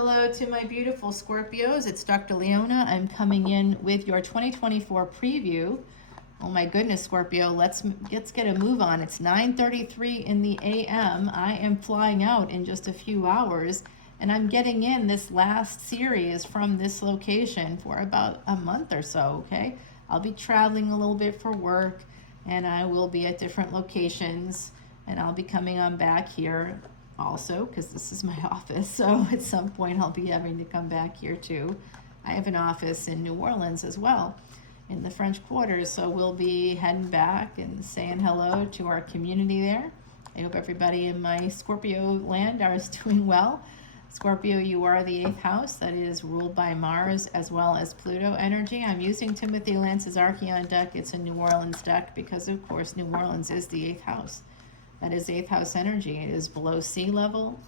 Hello to my beautiful Scorpios. It's Dr. Leona. I'm coming in with your 2024 preview. Oh my goodness, Scorpio, let's get a move on. It's 9:33 in the a.m. I am flying out in just a few hours, and I'm getting in this last series from this location for about a month or so, okay? I'll be traveling a little bit for work, and I will be at different locations, and I'll be coming on back here also because this is my office, so at some point I'll be having to come back here too. I have an office in New Orleans as well in the French Quarters, so we'll be heading back and saying hello to our community there. I hope everybody in my Scorpio land is doing well. Scorpio, you are the 8th house that is ruled by Mars as well as Pluto energy. I'm using Timothy Lance's Archeon deck. It's a New Orleans deck because of course New Orleans is the 8th house. That is 8th house energy. It is below sea level.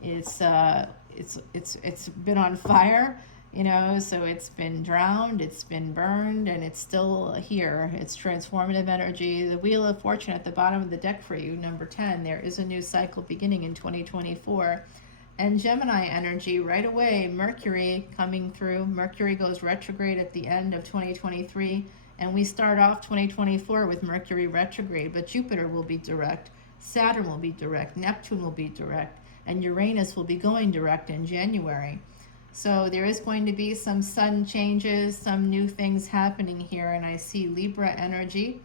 It's been on fire, you know, so it's been drowned, it's been burned, and it's still here. It's transformative energy. The Wheel of Fortune at the bottom of the deck for you, number 10. There is a new cycle beginning in 2024. And Gemini energy right away, Mercury coming through. Mercury goes retrograde at the end of 2023. And we start off 2024 with Mercury retrograde, but Jupiter will be direct, Saturn will be direct, Neptune will be direct, and Uranus will be going direct in January. So there is going to be some sudden changes, some new things happening here, and I see Libra energy.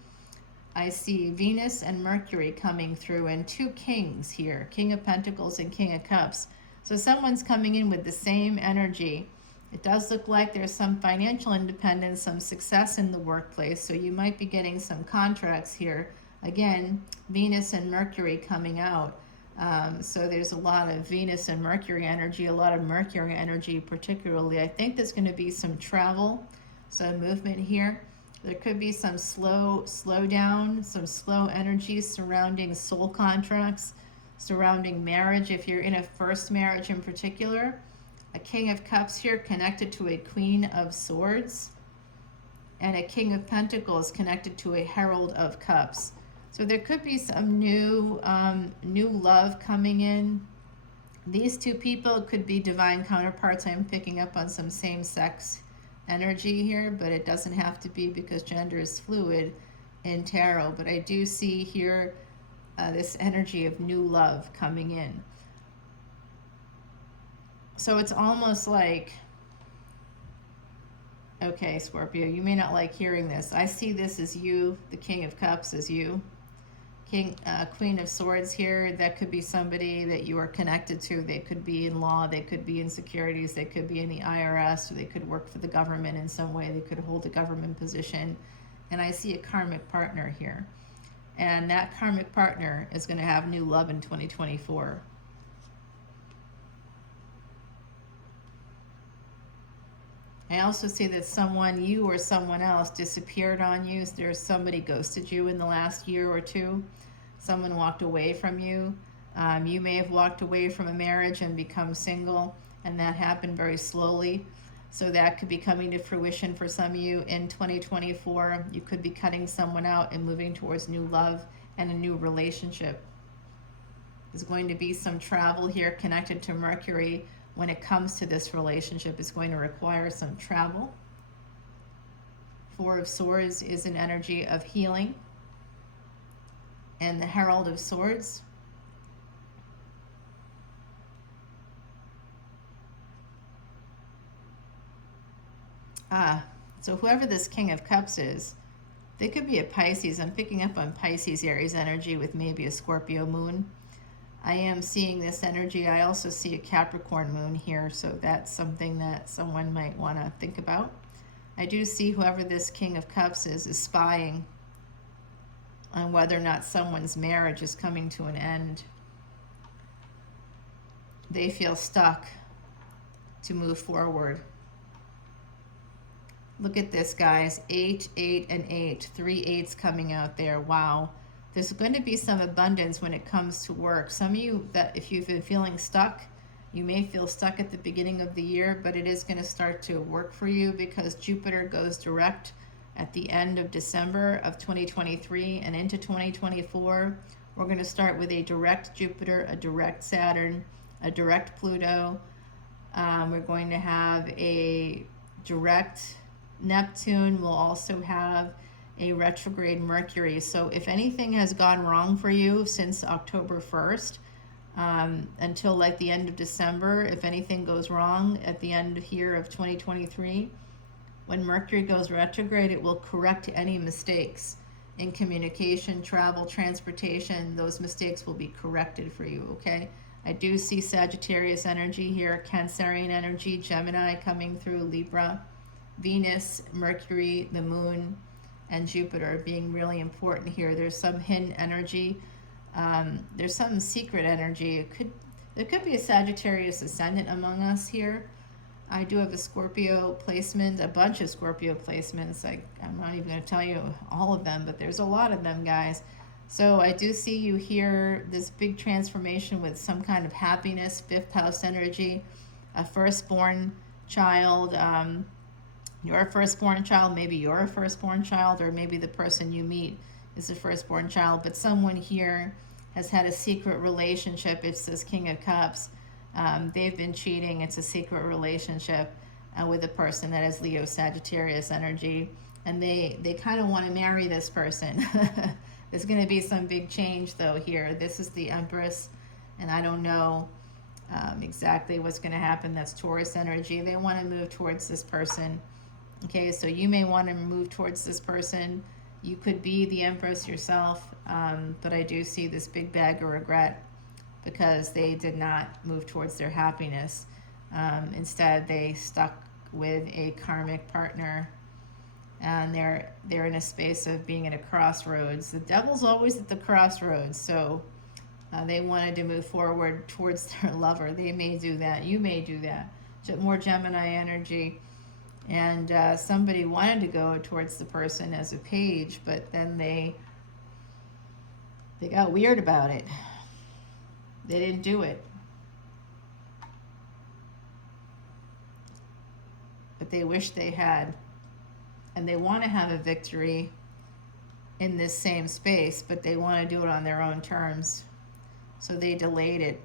I see Venus and Mercury coming through, and two kings here, King of Pentacles and King of Cups. So someone's coming in with the same energy. It does look like there's some financial independence, some success in the workplace, so you might be getting some contracts here. Again, Venus and Mercury coming out. So there's a lot of Venus and Mercury energy, a lot of Mercury energy particularly. I think there's going to be some travel, some movement here. There could be some slow down, some slow energy surrounding soul contracts, surrounding marriage. If you're in a first marriage in particular, a King of Cups here connected to a Queen of Swords, and a King of Pentacles connected to a Herald of Cups. So there could be some new love coming in. These two people could be divine counterparts. I'm picking up on some same-sex energy here, but it doesn't have to be because gender is fluid in tarot. But I do see here this energy of new love coming in. So it's almost like, okay, Scorpio, you may not like hearing this. I see this as you, the King of Cups as you. Queen of Swords here, that could be somebody that you are connected to. They could be in law, they could be in securities, they could be in the IRS, or they could work for the government in some way. They could hold a government position. And I see a karmic partner here. And that karmic partner is going to have new love in 2024. I also see that someone, you or someone else, disappeared on you. There's somebody ghosted you in the last year or two. Someone walked away from you. You may have walked away from a marriage and become single, and that happened very slowly. So that could be coming to fruition for some of you in 2024. You could be cutting someone out and moving towards new love and a new relationship. There's going to be some travel here connected to Mercury. When it comes to this relationship, it's going to require some travel. Four of Swords is an energy of healing. And the Herald of Swords. So whoever this King of Cups is, they could be a Pisces. I'm picking up on Pisces, Aries energy with maybe a Scorpio moon. I am seeing this energy. I also see a Capricorn moon here, so that's something that someone might want to think about. I do see whoever this King of Cups is spying on whether or not someone's marriage is coming to an end. They feel stuck to move forward. Look at this, guys. 8, 8, and 8. 3 8s coming out there. Wow. There's going to be some abundance when it comes to work. Some of you, that if you've been feeling stuck, you may feel stuck at the beginning of the year, but it is going to start to work for you because Jupiter goes direct at the end of December of 2023 and into 2024. We're going to start with a direct Jupiter, a direct Saturn, a direct Pluto, We're going to have a direct Neptune. We'll also have a retrograde Mercury. So if anything has gone wrong for you since October 1st, until like the end of December, if anything goes wrong at the end here of 2023, when Mercury goes retrograde, it will correct any mistakes in communication, travel, transportation. Those mistakes will be corrected for you, okay? I do see Sagittarius energy here, Cancerian energy, Gemini coming through, Libra, Venus, Mercury, the Moon, and Jupiter being really important here. There's some hidden energy. There's some secret energy. There could be a Sagittarius ascendant among us here. I do have a Scorpio placement, a bunch of Scorpio placements. I'm not even going to tell you all of them, but there's a lot of them, guys. So I do see you here, this big transformation with some kind of happiness, fifth house energy, a firstborn child. You're a firstborn child, maybe you're a firstborn child, or maybe the person you meet is a firstborn child, but someone here has had a secret relationship. It's this King of Cups. They've been cheating. It's a secret relationship with a person that has Leo Sagittarius energy, and they kind of want to marry this person. There's going to be some big change though here. This is the Empress, and I don't know exactly what's going to happen. That's Taurus energy. They want to move towards this person. Okay, so you may want to move towards this person. You could be the Empress yourself, but I do see this big bag of regret because they did not move towards their happiness. Instead, they stuck with a karmic partner, and they're in a space of being at a crossroads. The devil's always at the crossroads, so they wanted to move forward towards their lover. They may do that. You may do that. More Gemini energy. And somebody wanted to go towards the person as a page, but then they got weird about it. They didn't do it. But they wish they had. And they want to have a victory in this same space, but they want to do it on their own terms. So they delayed it.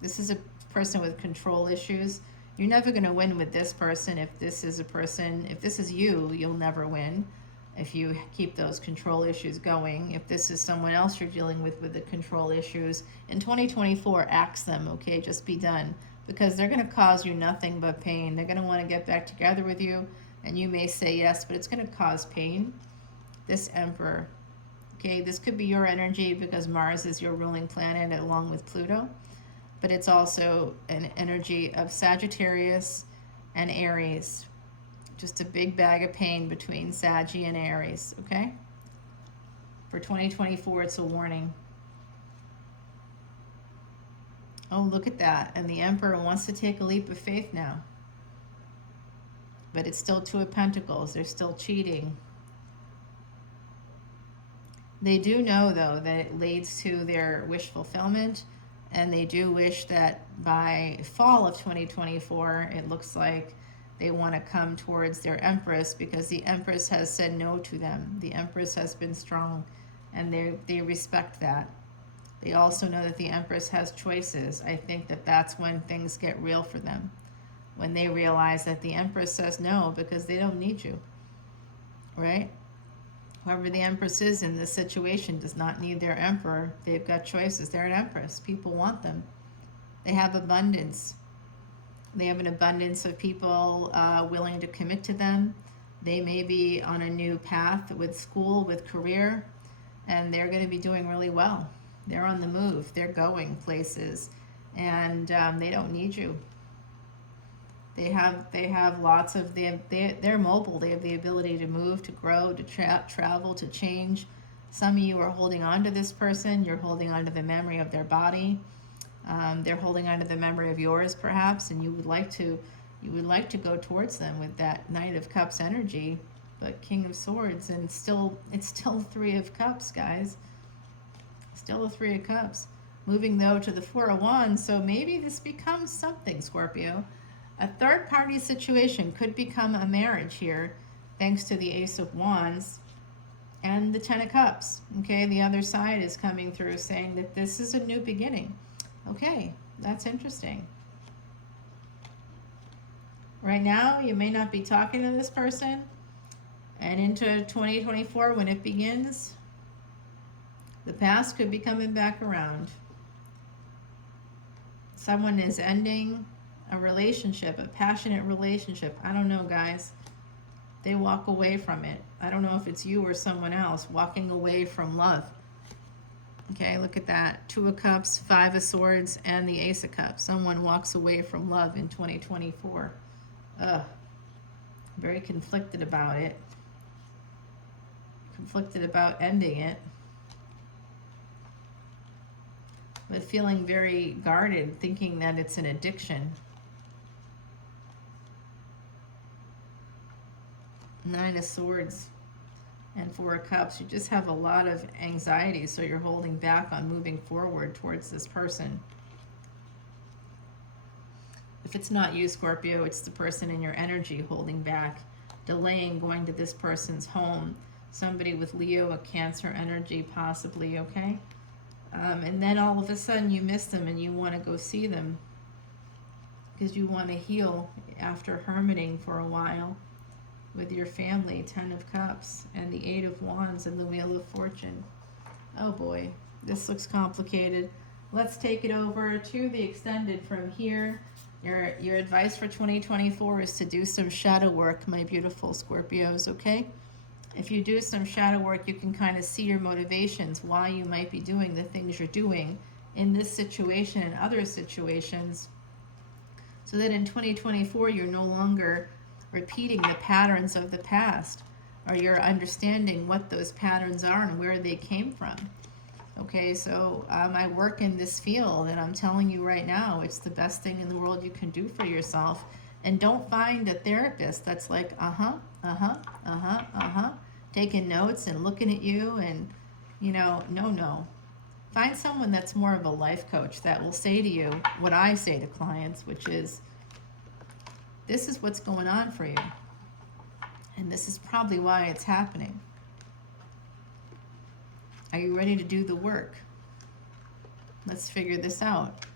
This is a person with control issues. You're never going to win with this person. If this is a person, if this is you, you'll never win if you keep those control issues going. If this is someone else you're dealing with the control issues, in 2024, axe them, okay? Just be done, because they're going to cause you nothing but pain. They're going to want to get back together with you, and you may say yes, but it's going to cause pain. This Emperor, okay? This could be your energy because Mars is your ruling planet along with Pluto. But it's also an energy of Sagittarius and Aries. Just a big bag of pain between Saggy and Aries, okay? For 2024, it's a warning. Oh, look at that. And the Emperor wants to take a leap of faith now. But it's still Two of Pentacles. They're still cheating. They do know, though, that it leads to their wish fulfillment. And they do wish that by fall of 2024, it looks like they want to come towards their Empress, because the Empress has said no to them. The Empress has been strong, and they respect that. They also know that the Empress has choices. I think that that's when things get real for them, when they realize that the Empress says no because they don't need you, right? Whoever the Empress is in this situation does not need their Emperor. They've got choices. They're an Empress. People want them. They have abundance. They have an abundance of people willing to commit to them. They may be on a new path with school, with career, and they're going to be doing really well. They're on the move. They're going places, and they don't need you. They have lots of, they're mobile. They have the ability to move, to grow, to travel, to change. Some of you are holding on to this person. You're holding on to the memory of their body. They're holding on to the memory of yours, perhaps, and you would like to go towards them with that Knight of Cups energy, but King of Swords, and it's still Three of Cups, guys. Still a Three of Cups. Moving though to the Four of Wands, so maybe this becomes something, Scorpio. A third-party situation could become a marriage here, thanks to the Ace of Wands and the Ten of Cups. Okay, the other side is coming through saying that this is a new beginning. Okay, that's interesting. Right now, you may not be talking to this person, and into 2024, when it begins, the past could be coming back around. Someone is ending a relationship, a passionate relationship. I don't know, guys. They walk away from it. I don't know if it's you or someone else walking away from love. Okay, look at that. 2 of Cups, 5 of Swords, and the Ace of Cups. Someone walks away from love in 2024. Ugh. Very conflicted about it. Conflicted about ending it. But feeling very guarded, thinking that it's an addiction. 9 of Swords and 4 of Cups. You just have a lot of anxiety, so you're holding back on moving forward towards this person. If it's not you, Scorpio, it's the person in your energy holding back, delaying going to this person's home. Somebody with Leo, a Cancer energy possibly, okay? And then all of a sudden you miss them and you want to go see them because you want to heal after hermiting for a while with your family. 10 of Cups and the 8 of Wands and the Wheel of Fortune. Oh boy, this looks complicated. Let's take it over to the extended from here. Your advice for 2024 is to do some shadow work, my beautiful Scorpios, okay? If you do some shadow work, you can kind of see your motivations, why you might be doing the things you're doing in this situation and other situations, so that in 2024 you're no longer repeating the patterns of the past, or you're understanding what those patterns are and where they came from. Okay, so I work in this field, and I'm telling you right now, it's the best thing in the world you can do for yourself. And don't find a therapist that's like, taking notes and looking at you and, no. Find someone that's more of a life coach that will say to you what I say to clients, which is, this is what's going on for you. And this is probably why it's happening. Are you ready to do the work? Let's figure this out.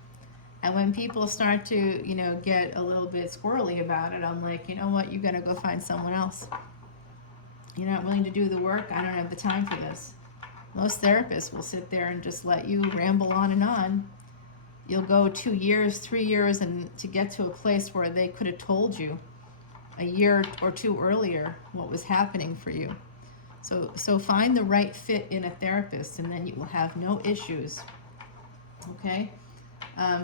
And when people start to, get a little bit squirrely about it, I'm like, you know what? You got to go find someone else. You're not willing to do the work? I don't have the time for this. Most therapists will sit there and just let you ramble on and on. You'll go 2 years, 3 years, and to get to a place where they could have told you a year or two earlier what was happening for you. So find the right fit in a therapist, and then you will have no issues. Okay?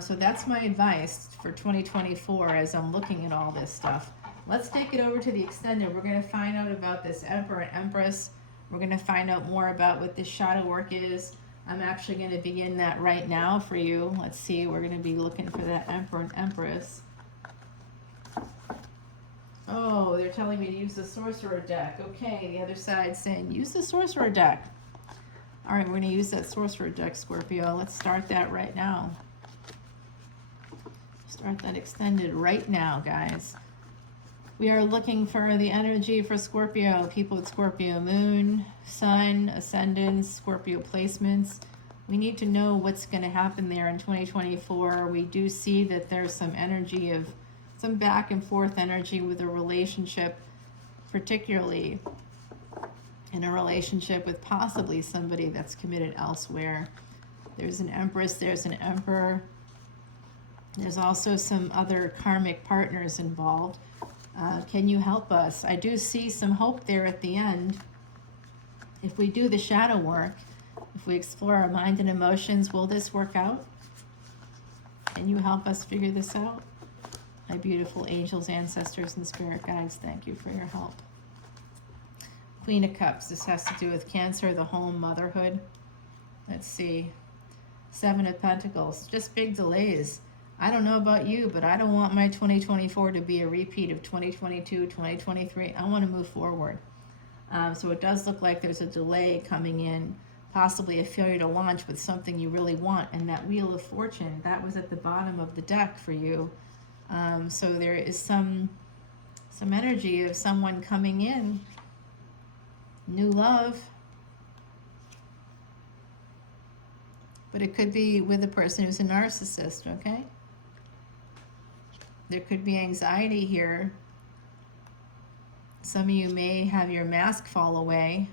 So that's my advice for 2024 as I'm looking at all this stuff. Let's take it over to the extended. We're going to find out about this Emperor and Empress. We're going to find out more about what this shadow work is. I'm actually going to begin that right now for you. Let's see. We're going to be looking for that Emperor and Empress. Oh, they're telling me to use the Sorcerer deck. Okay, the other side saying use the Sorcerer deck. All right, we're going to use that Sorcerer deck, Scorpio. Let's start that right now. Start that extended right now, guys. We are looking for the energy for Scorpio. People with Scorpio moon, sun, ascendant, Scorpio placements. We need to know what's going to happen there in 2024. We do see that there's some energy of some back and forth energy with a relationship, particularly in a relationship with possibly somebody that's committed elsewhere. There's an Empress, there's an Emperor. There's also some other karmic partners involved. Can you help us? I do see some hope there at the end. If we do the shadow work, if we explore our mind and emotions, will this work out? Can you help us figure this out? My beautiful angels, ancestors, and spirit guides, thank you for your help. Queen of Cups, this has to do with Cancer, the home, motherhood. Let's see. 7 of Pentacles, just big delays. I don't know about you, but I don't want my 2024 to be a repeat of 2022, 2023. I want to move forward. So it does look like there's a delay coming in, possibly a failure to launch with something you really want. And that Wheel of Fortune, that was at the bottom of the deck for you. So there is some energy of someone coming in, new love, but it could be with a person who's a narcissist, okay? There could be anxiety here. Some of you may have your mask fall away,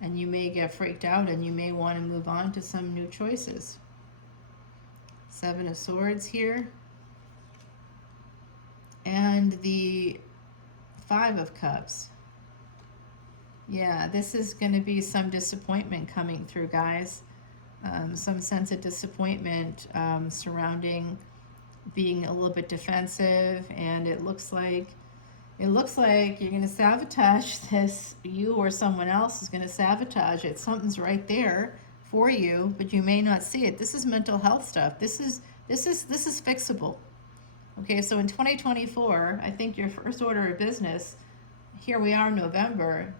and you may get freaked out, and you may want to move on to some new choices. Seven of Swords here. And the Five of Cups. Yeah, this is going to be some disappointment coming through, guys. Some sense of disappointment surrounding being a little bit defensive, and it looks like you're going to sabotage this. You or someone else is going to sabotage it. Something's right there for you, but you may not see it. This is mental health stuff. This is fixable. Okay, so in 2024, I think your first order of business, here we are in November,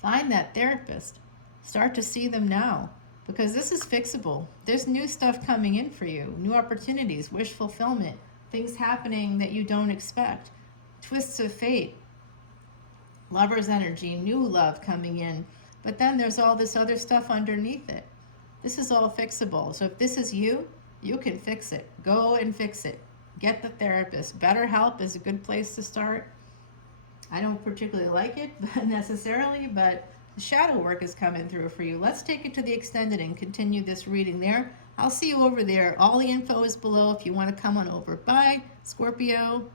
find that therapist. Start to see them now, because this is fixable. There's new stuff coming in for you, new opportunities, wish fulfillment, things happening that you don't expect, twists of fate, lover's energy, new love coming in. But then there's all this other stuff underneath it. This is all fixable. So if this is you, you can fix it. Go and fix it. Get the therapist. BetterHelp is a good place to start. I don't particularly like it necessarily, but the shadow work is coming through for you. Let's take it to the extended and continue this reading there. I'll see you over there. All the info is below if you want to come on over. Bye, Scorpio.